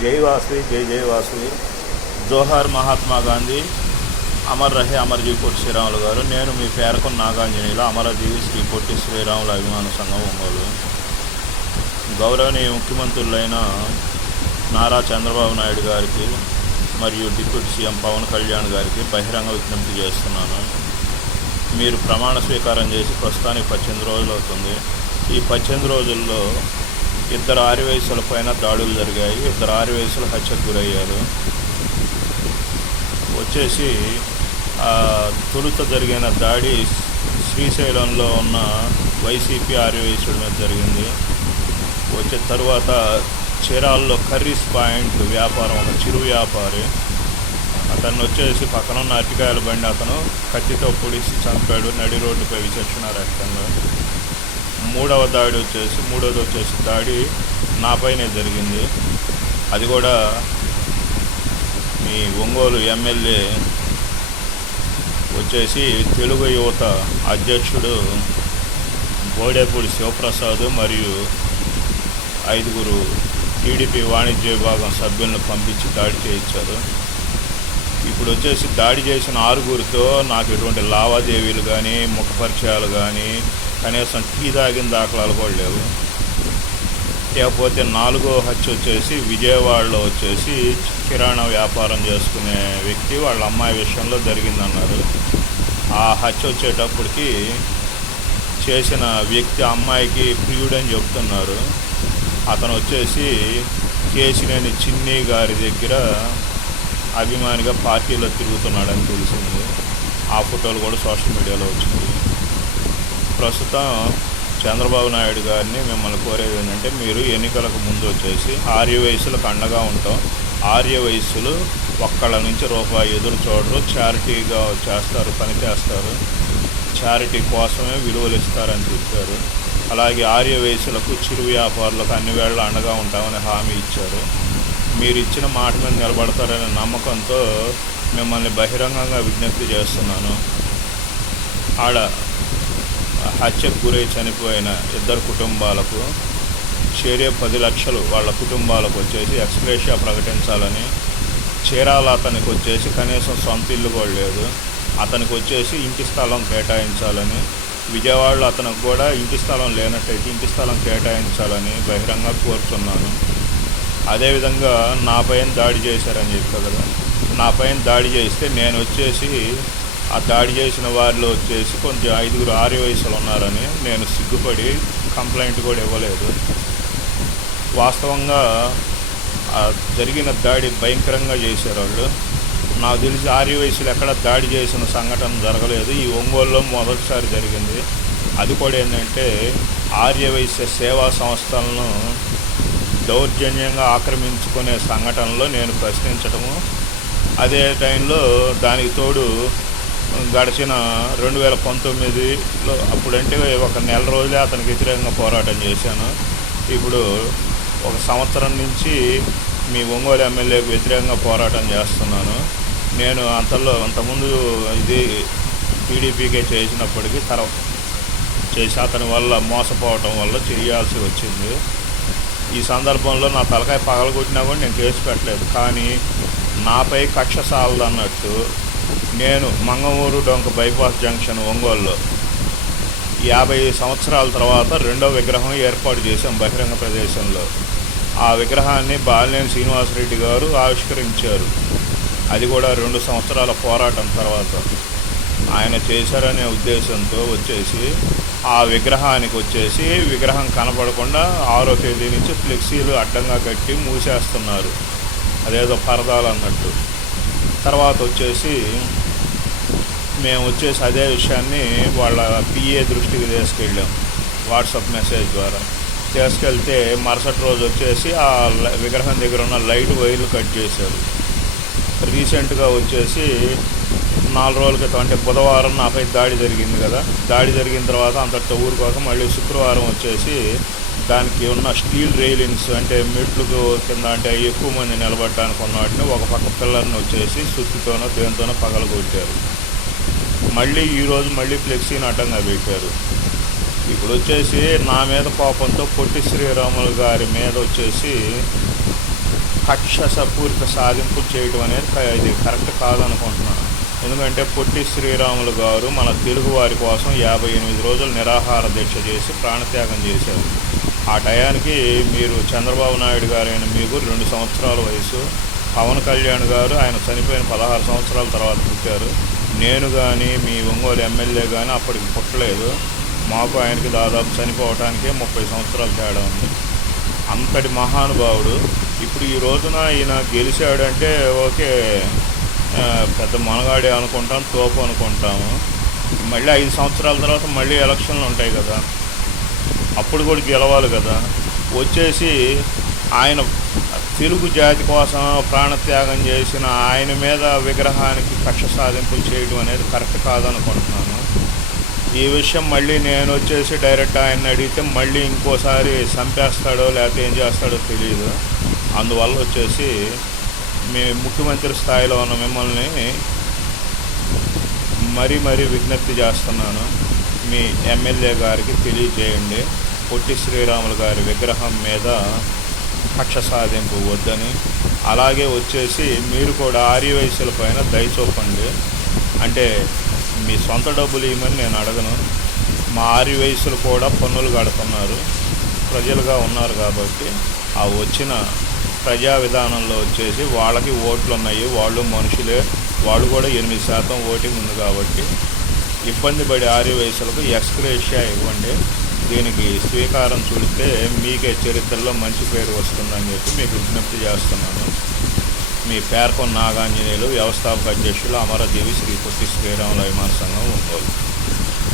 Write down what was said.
జై వాసవి, జై జై వాసవి. జోహార్ మహాత్మా గాంధీ. అమర్ రహే అమర్జీ పొట్టి శ్రీరాములు గారు. నేను మీ పేరకొన నాగాంజనేయులు, అమరజీవి శ్రీ పొట్టి శ్రీరాముల అభిమాన సంఘం ఒంగోలు. గౌరవనీయ ముఖ్యమంత్రులైన నారా చంద్రబాబు నాయుడు గారికి మరియు డిప్యూటీ సీఎం పవన్ కళ్యాణ్ గారికి బహిరంగ విజ్ఞప్తి చేస్తున్నాను. మీరు ప్రమాణ స్వీకారం చేసి ప్రస్తుతానికి 18 రోజులు అవుతుంది. ఈ 18 రోజుల్లో 2 ఆర్యవైశ్యుల పైన దాడులు జరిగాయి. 2 ఆర్యవైశ్యులు హత్యకు గురయ్యారు. వచ్చేసి తొలుత జరిగిన దాడి శ్రీశైలంలో ఉన్న వైసీపీ ఆర్యవైశ్యుడి మీద జరిగింది. వచ్చే తరువాత చీరాల్లో కర్రీస్ పాయింట్ వ్యాపారం, ఒక చిరు వ్యాపారి, అతన్ని వచ్చేసి పక్కన ఉన్న అరటికాయల బండి అతను కత్తితో పొడిచి చంపాడు నడి రోడ్డుపై విచక్షణారహితంగా. మూడోది వచ్చేసి దాడి నాపైనే జరిగింది. అది కూడా మీ ఒంగోలు ఎమ్మెల్యే వచ్చేసి తెలుగు యువత అధ్యక్షుడు బోడేపూడి శివప్రసాద్ మరియు 5 టీడీపీ వాణిజ్య విభాగం సభ్యులను పంపించి దాడి చేయించారు. ఇప్పుడు వచ్చేసి దాడి చేసిన 6 నాకు ఎటువంటి లావాదేవీలు కానీ ముఖ పరిచయాలు కానీ కనీసం టీ తాగిన దాఖలాలు కూడా లేవు. లేకపోతే 4వ హత్య వచ్చేసి విజయవాడలో వచ్చేసి కిరాణా వ్యాపారం చేసుకునే వ్యక్తి వాళ్ళ అమ్మాయి విషయంలో జరిగిందన్నారు. ఆ హత్య వచ్చేటప్పటికి చేసిన వ్యక్తి అమ్మాయికి ప్రియుడని చెప్తున్నారు. అతను వచ్చేసి కేసినేని చిన్ని గారి దగ్గర అభిమానిగా పార్టీలో తిరుగుతున్నాడని తెలిసింది. ఆ ఫోటోలు కూడా సోషల్ మీడియాలో వచ్చింది. ప్రస్తుతం చంద్రబాబు నాయుడు గారిని మిమ్మల్ని కోరేది ఏంటంటే, మీరు ఎన్నికలకు ముందు వచ్చేసి ఆర్యవైశ్యులకు అండగా ఉంటాం, ఆర్యవైశ్యులు ఒక్కళ్ళ నుంచి రూపాయి ఎదురు చూడరు, చారిటీగా పని చేస్తారు, చారిటీ కోసమే విలువలు ఇస్తారని చెప్పారు. అలాగే ఆర్యవైశ్యులకు చిరు వ్యాపారులకు అన్ని వేళ అండగా ఉంటామని హామీ ఇచ్చారు. మీరు ఇచ్చిన మాట మీద నిలబడతారనే నమ్మకంతో మిమ్మల్ని బహిరంగంగా విజ్ఞప్తి చేస్తున్నాను. ఆడ హత్యకు గురై చనిపోయిన 2 కుటుంబాలకు చేరే 10 లక్షలు వాళ్ళ కుటుంబాలకు వచ్చేసి ఎక్స్గ్రేషియా ప్రకటించాలని, చీరాల అతనికి వచ్చేసి కనీసం సొంత ఇల్లు కూడా లేదు, అతనికి వచ్చేసి ఇంటి స్థలం కేటాయించాలని, విజయవాడలో అతనికి కూడా ఇంటి స్థలం లేనట్టయితే ఇంటి స్థలం కేటాయించాలని బహిరంగ కోరుతున్నాను. అదేవిధంగా నా పైన దాడి చేశారని చెప్పా కదా, నా పైన దాడి చేస్తే నేను వచ్చేసి ఆ దాడి చేసిన వారిలో వచ్చేసి కొంచెం 5 ఆర్యవైశ్యులు ఉన్నారని నేను సిగ్గుపడి కంప్లైంట్ కూడా ఇవ్వలేదు. వాస్తవంగా జరిగిన దాడి భయంకరంగా చేశారు వాళ్ళు. నాకు తెలిసి ఆర్యవైశ్యులు ఎక్కడ దాడి చేసిన సంఘటన జరగలేదు. ఈ ఒంగోలులో మొదటిసారి జరిగింది. అది కూడా ఏంటంటే ఆర్యవైశ్య సేవా సంస్థలను దౌర్జన్యంగా ఆక్రమించుకునే సంఘటనలో నేను ప్రశ్నించటము, అదే టైంలో దానికి తోడు గడిచిన 2019లో అప్పుడంటే ఒక నెల రోజులే అతనికి వ్యతిరేకంగా పోరాటం చేశాను. ఇప్పుడు 1 సంవత్సరం నుంచి మీ ఒంగోలు ఎమ్మెల్యేకు వ్యతిరేకంగా పోరాటం చేస్తున్నాను. నేను అంతకుముందు ఇది టీడీపీకే చేసినప్పటికీ చేసి అతని వల్ల మోసపోవటం వల్ల చేయాల్సి వచ్చింది. ఈ సందర్భంలో నా తలకాయ పగలగొట్టినా కూడా నేను కేసు పెట్టలేదు. కానీ నాపై కక్ష సాలదన్నట్టు నేను మంగమూరు డొంక బైపాస్ జంక్షన్ ఒంగోలులో 50 సంవత్సరాల తర్వాత 2వ విగ్రహం ఏర్పాటు చేశాం బహిరంగ ప్రదేశంలో. ఆ విగ్రహాన్ని బాలినేని శ్రీనివాసరెడ్డి గారు ఆవిష్కరించారు. అది కూడా 2 సంవత్సరాల పోరాటం తర్వాత ఆయన చేశారనే ఉద్దేశంతో వచ్చేసి ఆ విగ్రహానికి వచ్చేసి విగ్రహం కనపడకుండా 6వ తేదీ నుంచి ఫ్లెక్సీలు అడ్డంగా కట్టి మూసేస్తున్నారు, అదేదో పరదాలు అన్నట్టు. తర్వాత వచ్చేసి మేము వచ్చేసి అదే విషయాన్ని వాళ్ళ పిఏ దృష్టికి తీసుకెళ్ళాం వాట్సాప్ మెసేజ్ ద్వారా. తీసుకెళ్తే మరుసటి రోజు వచ్చేసి ఆ విగ్రహం దగ్గర ఉన్న లైట్ వైర్లు కట్ చేశారు. రీసెంట్గా వచ్చేసి 4 రోజుల క్రితం అంటే బుధవారం నాపై దాడి జరిగింది కదా, దాడి జరిగిన తర్వాత అంతటితో ఊరుకోక మళ్ళీ శుక్రవారం వచ్చేసి దానికి ఉన్న స్టీల్ రైలింగ్స్ అంటే మెట్లకు కింద అంటే ఎక్కువ మంది నిలబడడానికి ఉన్న వాటిని ఒక పక్క పిల్లర్ని వచ్చేసి సుత్తితోనో దేనితోనో పగలగొట్టారు. మళ్ళీ ఈరోజు మళ్ళీ ఫ్లెక్సీని అడ్డంగా పెట్టారు. ఇప్పుడు వచ్చేసి నా మీద కోపంతో పొట్టి శ్రీరాములు గారి మీద వచ్చేసి కక్షసపూరిత సాధింపులు చేయడం అనేది ఇది కరెక్ట్ కాదనుకుంటున్నాను. ఎందుకంటే పొట్టి శ్రీరాములు గారు మన తెలుగు వారి కోసం 58 రోజులు నిరాహార దీక్ష చేసి ప్రాణత్యాగం చేశారు. ఆ టయానికి మీరు చంద్రబాబు నాయుడు గారైన మీకు 2 సంవత్సరాల వయసు, పవన్ కళ్యాణ్ గారు ఆయన చనిపోయిన 16 సంవత్సరాల తర్వాత పుట్టారు. నేను కానీ మీ ఒంగోలు ఎమ్మెల్యే కానీ అప్పటికి పుట్టలేదు. మాకు ఆయనకి దాదాపు చనిపోవటానికే 30 సంవత్సరాలు తేడా ఉంది. అంతటి మహానుభావుడు ఇప్పుడు ఈ రోజున ఈయన గెలిచాడంటే ఓకే, పెద్ద మనగాడే అనుకుంటాం, తోపు అనుకుంటాము. మళ్ళీ 5 సంవత్సరాల తర్వాత మళ్ళీ ఎలక్షన్లు ఉంటాయి కదా, అప్పుడు కూడా గెలవాలి కదా. వచ్చేసి ఆయన తెలుగు జాతి కోసం ప్రాణత్యాగం చేసిన ఆయన మీద విగ్రహానికి కక్ష సాధింపులు చేయడం అనేది కరెక్ట్ కాదనుకుంటున్నాను. ఈ విషయం మళ్ళీ నేను వచ్చేసి డైరెక్ట్ ఆయన అడిగితే మళ్ళీ ఇంకోసారి చంపేస్తాడో లేకపోతే ఏం చేస్తాడో తెలియదు. అందువల్ల వచ్చేసి మీ ముఖ్యమంత్రి స్థాయిలో ఉన్న మిమ్మల్ని మరీ విజ్ఞప్తి చేస్తున్నాను. మీ ఎమ్మెల్యే గారికి తెలియజేయండి, పొట్టి శ్రీరాములు గారి విగ్రహం మీద కక్ష సాధింపు వద్దని. అలాగే వచ్చేసి మీరు కూడా ఆర్యవైశ్యుల పైన దయ చూపండి. అంటే మీ సొంత డబ్బులు ఇవ్వమని నేను అడగను. మా ఆర్యవైశ్యులు కూడా పన్నులు కడుతున్నారు, ప్రజలుగా ఉన్నారు కాబట్టి ఆ వచ్చిన ప్రజా విధానంలో వచ్చేసి వాళ్ళకి ఓట్లు ఉన్నాయి, వాళ్ళు మనుషులే, వాళ్ళు కూడా 8% ఓటింగ్ ఉంది కాబట్టి ఇబ్బంది పడే ఆర్యవైశ్యులకు ఎక్స్గ్రేషియా ఇవ్వండి. దీనికి స్వీకారం చుడితే మీకే చరిత్రలో మంచి పేరు వస్తుందని చెప్పి మీకు విజ్ఞప్తి చేస్తున్నాను. మీ పేర్కొన్న నాగాంజనేయులు, వ్యవస్థాపక అధ్యక్షులు, అమరజీవి శ్రీ పొట్టి శ్రీరాములు అభిమాన సంఘం ఒంగోలు.